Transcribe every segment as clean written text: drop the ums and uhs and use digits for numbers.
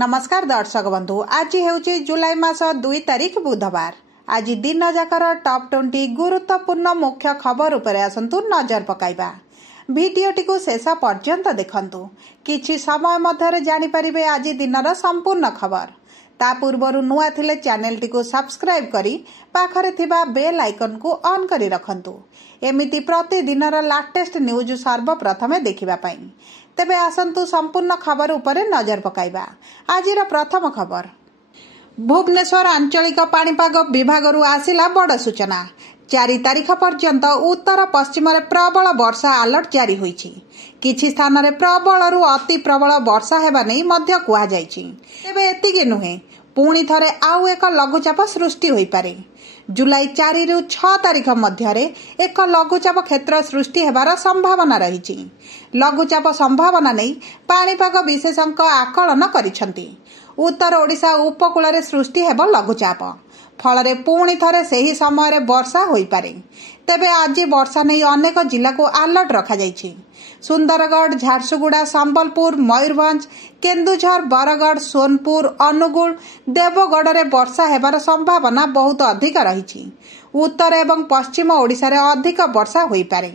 नमस्कार दर्शक बंधु, आज हेउची जुलाई मास 2 तारिख बुधवार। आज दिन जाकर टॉप 20 गुरुत्वपूर्ण मुख्य खबर उपरे आसंतु नजर पकाइबा। भिडियोटी को शेष पर्यंत देखंतु। किछि समय मध्यरे जानि परिबे आज दिनर संपूर्ण खबर। ता पूर्वरु नुआ थिले चैनल टी को सब्सक्राइब करी पाखरे थिबा बेल आइकन को ऑन करी रखंतु। एमिति प्रतिदिनर लेटेस्ट न्यूज सर्वप्रथमे देखिबा पई। तेबे आसंतु संपूर्ण खबर उपरे नजर पकाइबा। आजिर प्रथम खबर, भुवनेश्वर आंचलिक पाणीपाग विभागरु आसिला बड़ सूचना। 4 तारिख पर्यंत उत्तर पश्चिम रे प्रबल वर्षा अलर्ट जारी होईछि। किछि स्थान रे प्रबल रु अति प्रबल वर्षा हेबा नै मध्य कुआ जाईछि। तेबे एतिके नुहे, पुणी थरे आउ एक लघुचाप सृष्टि होई पारे। जुलाई 4 रु 6 तारिख मध्यरे एक लघुचाप क्षेत्र सृष्टि हेबार संभावना रहिछि। लघुचाप संभावना नै पाणीपाग विशेषज्ञ आकलन करिसंती। उत्तर ओडिशा उपकूल रे सृष्टि हेबो लघुचाप, फल पुणी थरे सेही समय वर्षा होई पारे। तेबे आज वर्षा नहीं अनेक जिला को अलर्ट रखा जाइछि। सुंदरगढ़, झारसुगुड़ा, संबलपुर, मयूरभंज, केन्दुझर, बरगढ़, सोनपुर, अनुगुल, देवगढ़ रे वर्षा हेबार संभावना बहुत अधिक रहिछि। उत्तर एवं पश्चिम ओडिशा रे अधिक वर्षा होई पारे।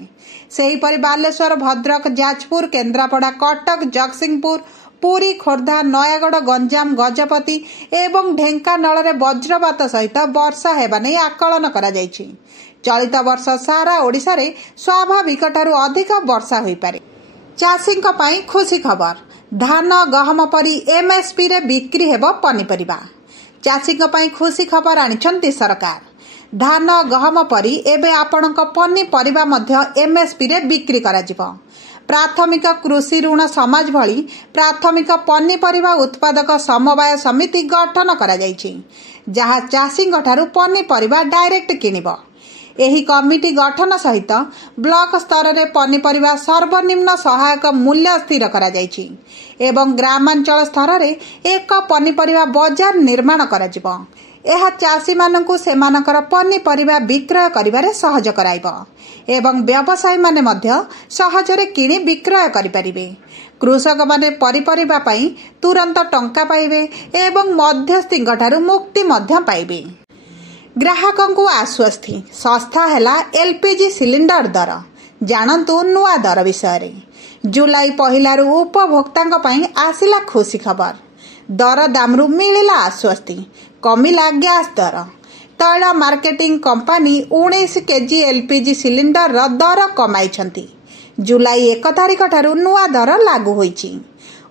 सेहीपरि बालेश्वर, भद्रक, जाजपुर, केन्द्रापड़ा, कटक, जगतसिंहपुर, पुरी, खोर्धा, नयागढ़, गंजाम, गजपति एवं ढेंकानाल रे वज्रपात सहित वर्षा हेबा नै आकलन करा जाइछि। चलित वर्ष सारा ओडिशा रे स्वाभाविक ठारू अधिक वर्षा होई पारे। चाषींक पई खुशी खबर, धान गहम परी एमएसपी रे बिक्री हेबो पनीपरिबा। चाषींक पई खुशी खबर आनिछंती सरकार। धान गहम परी एबे आपणक पनीपरिबा मध्य एमएसपी रे बिक्री करा जिवो। प्राथमिक कृषि ऋण समाज भली प्राथमिक पनीपरिबा उत्पादक समवाय समिति गठन करा जाइछि, जहा चाषींक ठारू पनीपरिबा डायरेक्ट किनिबो। एही कमिटी गठन सहित ब्लॉक स्तर रे पनीपरिबा सर्वनिम्न सहायक मूल्य स्थिर करा जाइछि एवं ग्रामांचल स्तर रे एक पनीपरिबा बाजार निर्माण करा जिवो। एहा चाषी मानकु सेमानकर पनीपरिबा विक्रय करिबारे सहज कराइबो एवं व्यवसायी माने मध्य सहजरे किणी विक्रय करि परिबे। कृषक माने पनीपरिबा पई तुरंत टंका पाइबे एवं मध्यस्थीଙ୍କ ठारू मुक्ति मध्य पाइबे। ग्राहकंकु आश्वस्ति, सस्ता हेला एलपीजी सिलिंडर दर। जानंतु नुआ दर विषय। जुलाई पहिलारु उपभोक्तांक पई आसिला खुशी खबर। दर दामरु मिलिला आश्वस्ति, कमिला गैस दर। तैल marketing company 19 kg LPG cylinder र दर कमाइछंती। जुलाई 1 तारिख ठारू नुआ दर लागू होईछि।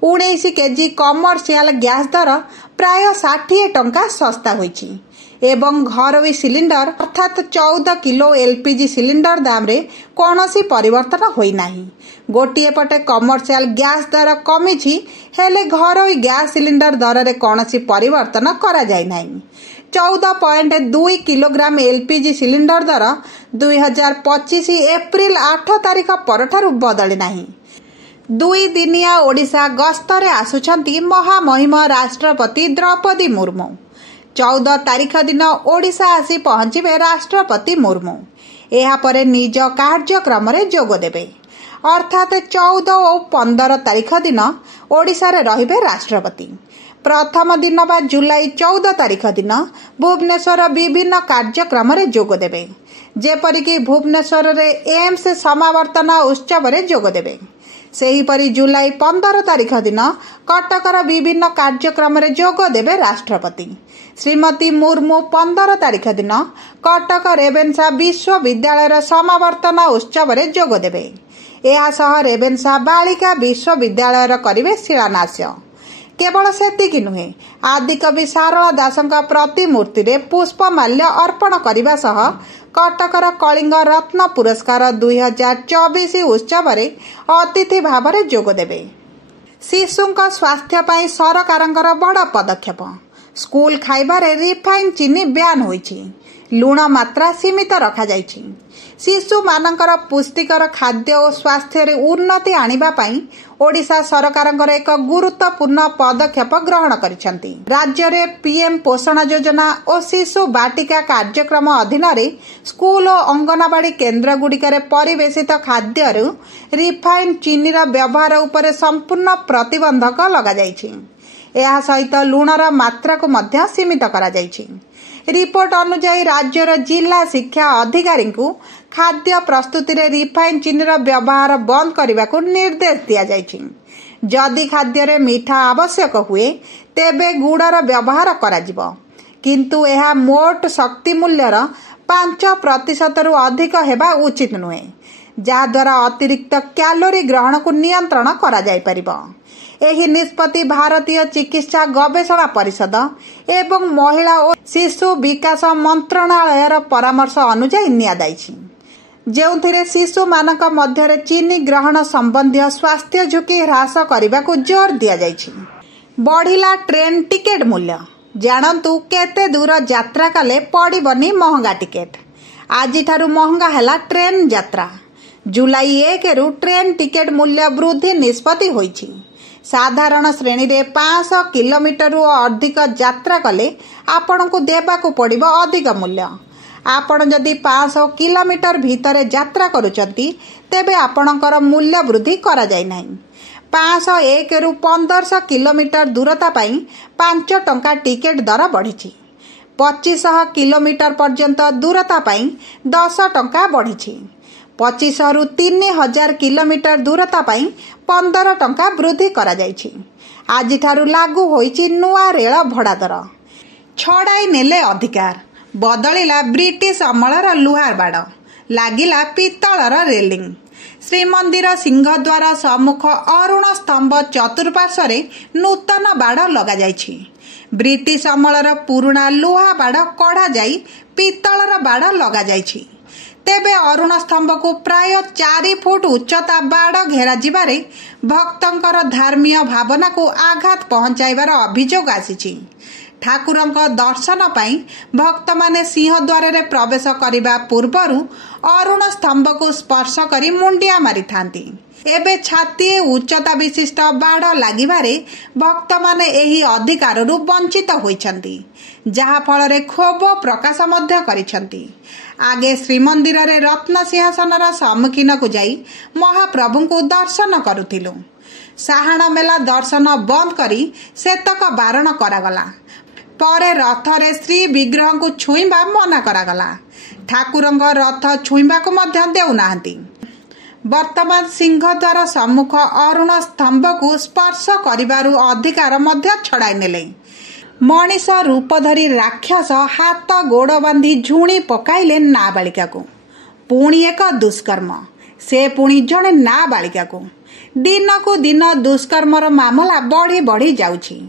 19 केजी कमर्शियल गैस दर प्राय 60 टंका सस्ता होईछि एवं घरोई सिलिंडर अर्थात 14 किलो एलपीजी सिलिंडर दाम रे कोनोसी परिवर्तन होई नाही। गोटिए पटे कमर्शियल गैस दर कमिछि, हेले घरोई गैस सिलिंडर दर रे कोनोसी परिवर्तन करा जाय नाही। 14.2 किलोग्राम एलपीजी सिलिंडर दर 2025 एप्रिल 8 तारिख परठारु बदली नाही। 2 दिनिया ओडिशा गस्तरे आसुछंती महामहिम राष्ट्रपति द्रौपदी मुर्मू। 14 तारिख दिन ओडिशा आसी पहुंचीबे राष्ट्रपति मुर्मू। एहा परे निज कार्यक्रम रे जोग देबे, अर्थात 14 और 15 तारिख दिन ओडिशा रे रहिबे राष्ट्रपति। प्रथम दिन बा जुलाई 14 तारिख दिन भुवनेश्वर विभिन्न कार्यक्रम रे जोग देबे, जेपरिक भुवनेश्वर रे एम्स समावर्तन उत्सव रे जोग देबे। सेहीपरि जुलाई 15 तारिख दिन कटकर विभिन्न कार्यक्रम रे जोग देबे राष्ट्रपति। श्रीमती मुर्मू 15 तारिख दिन कटक रेवेन्सा विश्वविद्यालय समावर्तन उत्सव रे जोग देबे। एहा सह रेवेन्सा बालिका विश्वविद्यालय करिवे शिलान्यास। केवल सेतिकी नुहे, आदिकवि सारला दासंका प्रतिमूर्ति रे पुष्पमाल्य अर्पण करिबा सह कटकर कलिंग रत्न पुरस्कार 2024 उत्सव रे अतिथि भाव रे जोग देबे। शिशुंका स्वास्थ्य पई सरकारंकर बड़ पदक्षेप। स्कूल खाइबारे रिफाइन चीनी ब्यान होईछि। लुण मात्रा सीमित रखा जाइछि। शिशु मानकर पुष्टिकर खाद्य और स्वास्थ्य रे उन्नति आनिबा पई ओडिशा सरकारंकर एक गुरुत्वपूर्ण पदक्षेप ग्रहण करिसंती। राज्य रे पीएम पोषण योजना और शिशु बाटिका कार्यक्रम अधीन रे स्कूल और अंगनवाड़ी केन्द्र गुड़िकरे परिवेशित खाद्य रिफाइन चीनी रा व्यवहार उपरे संपूर्ण प्रतिबंधक लगा जाइछि। ଏହା ସହିତ ଲୁଣର ମାତ୍ରାକୁ ମଧ୍ୟ ସୀମିତ କରାଯାଇଛି। रिपोर्ट अनुଯାୟୀ राज्यर जिला शिक्षा अधिकारी खाद्य प्रस्तुति रे रिफाइन चीनी व्यवहार बंद करने को निर्देश दि जाइछि। जदि खाद्य मीठा आवश्यक हुए तेबे गुड़र व्यवहार करा किंतु यह मोट शक्ति मूल्यर 5% अधिक हेबा उचित नुहे, जहाद्वारा अतिरिक्त कैलोरी ग्रहण को नियंत्रण करा जाय परिबो। एही निष्पत्ति भारतीय चिकित्सा गवेषणा परिषद एवं महिला और शिशु विकास मंत्रणालय परामर्श अनुଯାୟୀ नियादाइछि, जेउथिरे शिशु मानक मध्यरे चीनी ग्रहण संबंधी स्वास्थ्य झुकी ह्रास करने को जोर दिया जाइछि। बढ़िला ट्रेन टिकेट मूल्य जानतु केते दूर यात्रा कले पड़िबनी महंगा टिकेट। आज ठारू महंगा हैला ट्रेन यात्रा। जुलाई 1 रु ट्रेन टिकेट मूल्य वृद्धि निष्पत्ति होइछि। साधारण श्रेणी रे 500 किलोमीटर अधिक यात्रा कले आपण को देबा को पड़िबो अधिक मूल्य। आपण जदि 500 किलोमीटर भीतर यात्रा करूचंती तेबे आपणकर मूल्य वृद्धि करा जाय नाही। 501 रु 1500 किलोमीटर दूरता पाई 5 टंका टिकेट दर बढ़िछि। 2500 किलोमीटर पर्यंत दूरता पाई 10 टंका बढ़िछि। 2500 रु 3000 किलोमीटर दूरता पाई 15 टंका वृद्धि करा जाइछि। आज ठारू लागू होइछि नुआ रेल भड़ा दर। छड़ाई नेले अधिकार बदलिला ब्रिटिश अमलर लुहार बाड़, लागिला पित्तलर रेलिंग। श्रीमंदिर सिंहद्वार सम्मुख अरुण स्तंभ चतुर्पार्श्व नूतन बाड़ लगा जाइछि। ब्रिटिश अमलर पुराणा लुहा बाड़ कढ़ा जाई पित्तलर बाड़ लगा जाइछि। तेबे अरुण स्तंभ को प्राय 4 फुट उच्चता बाड़ घेरा जिबारे भक्तंकर धार्मीय भावना को आघात पहुंचाइबार अभियोग आसीछि। ठाकुरंक दर्शन पाई भक्त माने सिंहद्वार रे प्रवेश करिबा पूर्वरु अरुण स्तंभ को स्पर्श करी मुंडिया मारी थांती। एबे छाती उच्चता विशिष्ट बाड़ लागिबारे भक्त माने एही अधिकारु वंचित होइछंती, जहा फल रे क्षोभ प्रकाश मध्य करिछंती। आगे श्रीमंदिर रे रत्न सिंहासन सम्मुखीन को जाई महाप्रभु को दर्शन करुथिलु। साहाण मेला दर्शन बंद करी सेतक बारण करागला। परे रथ रे श्री विग्रह को छुईबा मना करागला। ठाकुरंग रथ छुईबा को मध्य देउनाहांती। वर्तमान सिंहद्वार सम्मुख अरुण स्तंभ को स्पर्श करिबारु अधिकार मध्य छड़ाई नेले। मनीष रूप धरी राक्षस हाथ गोड़ बांधी झुणी पकाइले नाबालिका को। पुणी एक दुष्कर्म, से पुणी जड़े नाबालिका को। दिन को दिन दुष्कर्मर मामला बढ़ी बढ़ी जाउछि,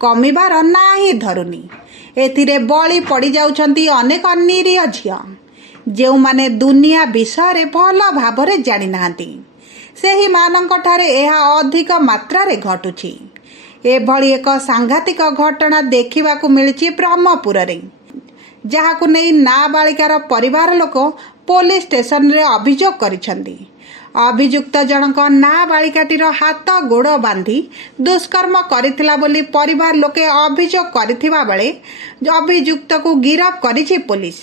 कमिबार ना ही धरुनी। एथिरे बळी पड़ी जाउछंती अनेक निरीह झिया, जो माने दुनिया विषय भल भावरे जानि नाहांती। सेही मानक ठारे एहा अधिक मात्रा रे घटुछि। एभली एक सांघातिक घटना देखा मिली ब्रह्मपुर रे, जहाकु नहीं नाबालिकार परिवार लोक पुलिस स्टेशन रे अभियोग करिसेंती। अभियुक्त जनक नाबालिकाटीर हाथ गोड़ बांधी दुष्कर्म करिथिला बोली परिवार लोके अभियोग करिथिबा बेले अभियुक्त को गिरफ करिछि पुलिस।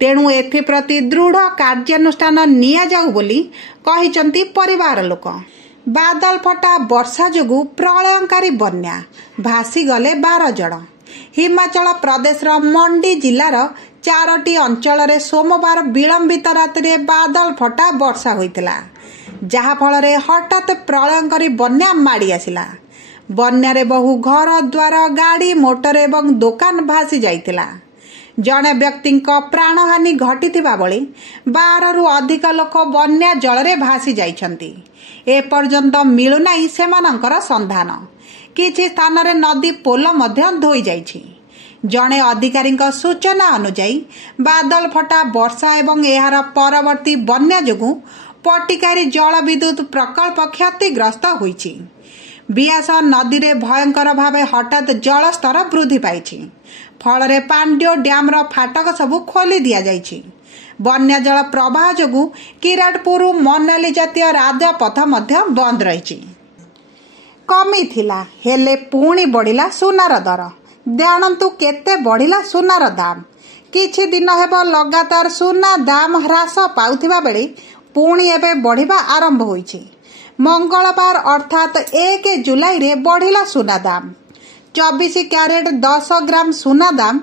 तेणु एथिप्रति दृढ़ कार्यानुष्ठान निया जाऊ बोली कहिसंती परिवार लोक। बादल फटा वर्षा जोगु प्रलयंकारी बन्या भासी गले 12 जन। हिमाचल प्रदेश मंडी जिलार 4टी अंचल रे सोमवार विलंबित राति बादल फटा वर्षा होइतिला, जहा फल रे हठात प्रलयंकारी बन्या माड़ी आसिला। बन्या रे बहु घर द्वार गाड़ी मोटर एवं दुकान भासी जाइतिला। जड़े व्यक्ति प्राणहानि घटिथिबा बेले 12 रु अधिक लोक बन्या जल रे भासी जाइछंती। ए पर्यंत मिलुनाई सेमानंकर संधान। किछि स्थान रे नदी पोल मध्य धोई जाइछि। जड़े अधिकारी सूचना अनुଯାयी बादल फटा वर्षा एवं एहार परवर्ती बन्या जोगु पटिकारी जल विद्युत प्रकल्प क्षतिग्रस्त होइछि। बियास नदी रे भयंकर भावे हठात जलस्तर वृद्धि पाइछि। फल रे पांड्यो डैम रो फाटक सबु खोली दिया जाइछि। बन्या जल प्रवाह जोगु किराटपुर मनाली जातीय राजपथ मध्य बंद रहिछि। कमी थिला हेले पुणी बढ़िला सुनार दर। जानतु केते बढ़िला सुनार दाम। किछि दिन हेबो लगातार सुना दाम ह्रास पाउथिबा बेले पुणी एबे बढ़िबा आरंभ होइछि। मंगलवार अर्थात 1 जुलाई रे बढ़िला सुना दाम। 24 କ୍ୟାରେଟ୍ 10 ଗ୍ରାମ ସୁନା ଦାମ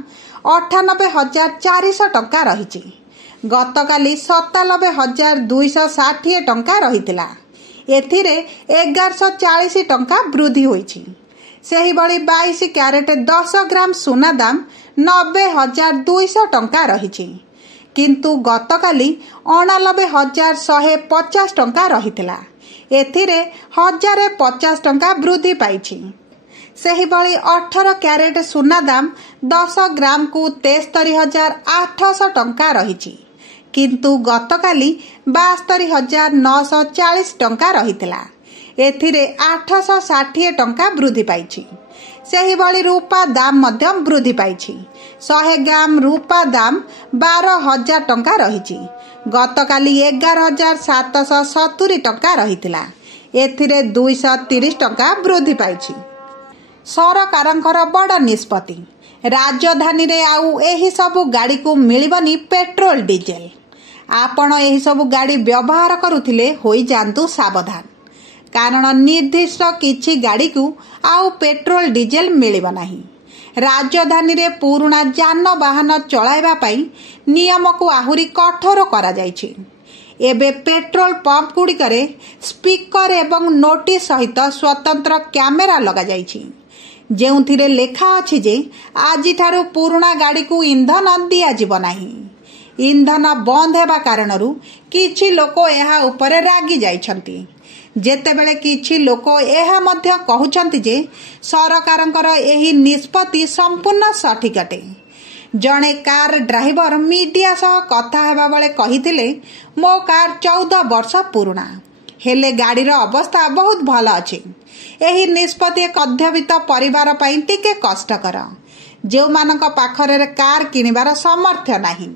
98,400 ଟଙ୍କା ରହିଛି। ଗତକାଲି 97,260 ଟଙ୍କା ରହିଥିଲା। ଏଥିରେ 1140 ଟଙ୍କା ବୃଦ୍ଧି ହୋଇଛି। ସେହିଭଳି 22 କ୍ୟାରେଟ୍ 10 ଗ୍ରାମ ସୁନା ଦାମ 90,200 ଟଙ୍କା ରହିଛି, କିନ୍ତୁ ଗତକାଲି 89,150 ଟଙ୍କା ରହିଥିଲା। ଏଥିରେ 1,050 ଟଙ୍କା ବୃଦ୍ଧି ପାଇଛି। ସେହିଭଳି 18 କ୍ୟାରେଟ୍ ସୁନା ଦାମ 10 ଗ୍ରାମକୁ 73,800 ଟଙ୍କା ରହିଛି, କିନ୍ତୁ ଗତକାଲି 72,940 ଟଙ୍କା ରହିଥିଲା। ଏଥିରେ 860 ଟଙ୍କା ବୃଦ୍ଧି ପାଇଛି। ସେହିଭଳି ରୂପା ଦାମ ମଧ୍ୟ ବୃଦ୍ଧି ପାଇଛି। 100 ଗ୍ରାମ ରୂପା ଦାମ 12,000 ଟଙ୍କା ରହିଛି। ଗତକାଲି 11,770 ଟଙ୍କା ରହିଥିଲା। ଏଥିରେ 230 ଟଙ୍କା ବୃଦ୍ଧି ପାଇଛି। ସରକାରଙ୍କର ବଡ଼ ନିଷ୍ପତ୍ତି। ରାଜଧାନୀରେ ଆଉ ଏହିସବୁ ଗାଡ଼ିକୁ ମିଳିବନି ପେଟ୍ରୋଲ ଡିଜେଲ। ଆପଣ ଏହିସବୁ ଗାଡ଼ି ବ୍ୟବହାର କରୁଥିଲେ ହୋଇଯାଆନ୍ତୁ ସାବଧାନ, କାରଣ ନିର୍ଦ୍ଦିଷ୍ଟ କିଛି ଗାଡ଼ିକୁ ଆଉ ପେଟ୍ରୋଲ ଡିଜେଲ ମିଳିବ ନାହିଁ। ରାଜଧାନୀରେ ପୁରୁଣା ଯାନବାହନ ଚଳାଇବା ପାଇଁ ନିୟମକୁ ଆହୁରି କଠୋର କରାଯାଇଛି। ଏବେ ପେଟ୍ରୋଲ ପମ୍ପଗୁଡ଼ିକରେ ସ୍ପିକର ଏବଂ ନୋଟିସ୍ ସହିତ ସ୍ୱତନ୍ତ୍ର କ୍ୟାମେରା ଲଗାଯାଇଛି, ଯେଉଁଥିରେ ଲେଖା ଅଛି ଯେ ଆଜିଠାରୁ ପୁରୁଣା ଗାଡ଼ିକୁ ଇନ୍ଧନ ଦିଆଯିବ ନାହିଁ। ଇନ୍ଧନ ବନ୍ଦ ହେବା କାରଣରୁ କିଛି ଲୋକ ଏହା ଉପରେ ରାଗି ଯାଇଛନ୍ତି, ଯେତେବେଳେ କିଛି ଲୋକ ଏହା ମଧ୍ୟ କହୁଛନ୍ତି ଯେ ସରକାରଙ୍କର ଏହି ନିଷ୍ପତ୍ତି ସମ୍ପୂର୍ଣ୍ଣ ସଠିକ୍ ଅଟେ। ଜଣେ କାର୍ ଡ୍ରାଇଭର ମିଡିଆ ସହ କଥା ହେବା ବେଳେ କହିଥିଲେ, ମୋ କାର୍ 14 ବର୍ଷ ପୁରୁଣା, ହେଲେ ଗାଡ଼ିର ଅବସ୍ଥା ବହୁତ ଭଲ ଅଛି। ଏହି ନିଷ୍ପତ୍ତି ଏକ ମଧ୍ୟବିତ୍ତ ପରିବାର ପାଇଁ ଟିକେ କଷ୍ଟକର, ଯେଉଁମାନଙ୍କ ପାଖରେ କାର୍ କିଣିବାର ସାମର୍ଥ୍ୟ ନାହିଁ।